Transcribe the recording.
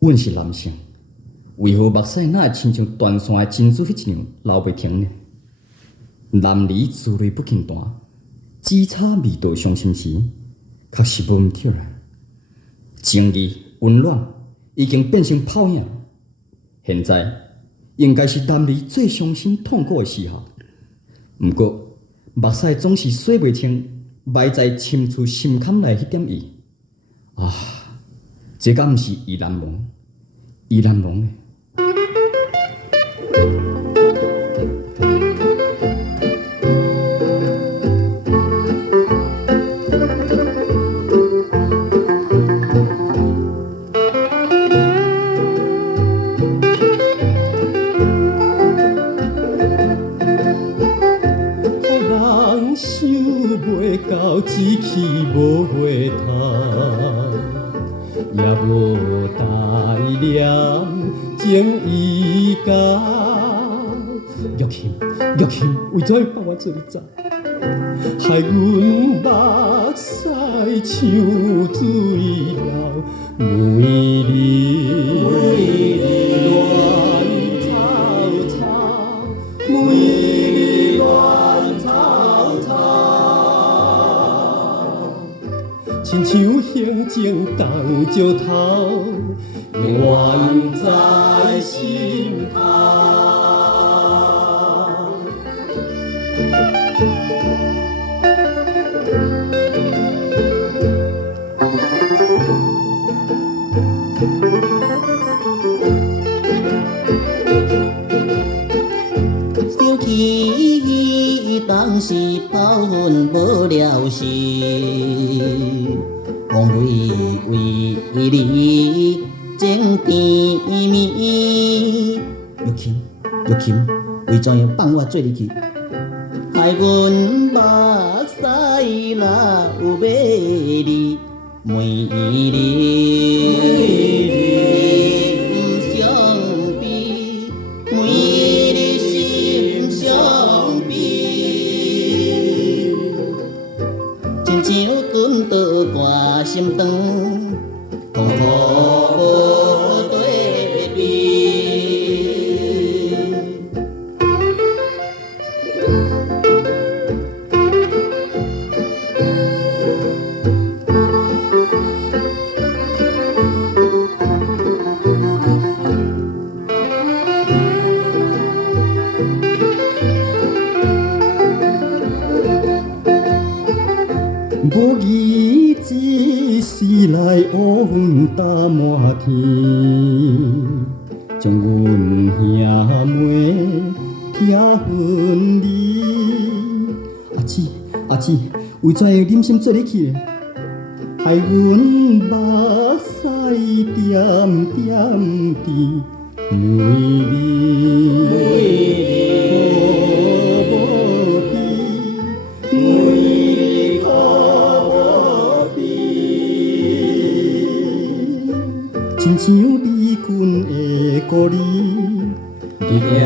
阮是男性，为何目屎哪会亲像断线的珍珠迄样流袂停呢？男儿自泪不轻弹，只差未到伤心时，确实无毋对啦。情义温暖已经变成泡影，现在应该是男儿最伤心痛苦的时候。毋过目屎总是洗袂清埋在深处心坎内迄点意。啊，这敢毋是意难忘？意难忘呢？想袂到志气无回头，也无大念情意交。玉琴，玉琴，为怎会放我做你走？害阮目屎像水流，每日乱草草，每日乱草草，亲像行情动石头，永远在心头。想起当时跑阮无了时，枉费为你情甜蜜。玉琴，玉琴，为怎样放我做你去？害阮目屎流袂离，每日。滚倒挂心肠，痛苦无对比。无义之时来乌云打满天，将阮兄妹听分离。阿姊，阿姊，为怎会忍心做你去呢？害阮目屎点点滴，每日。亲像离君的故里，日夜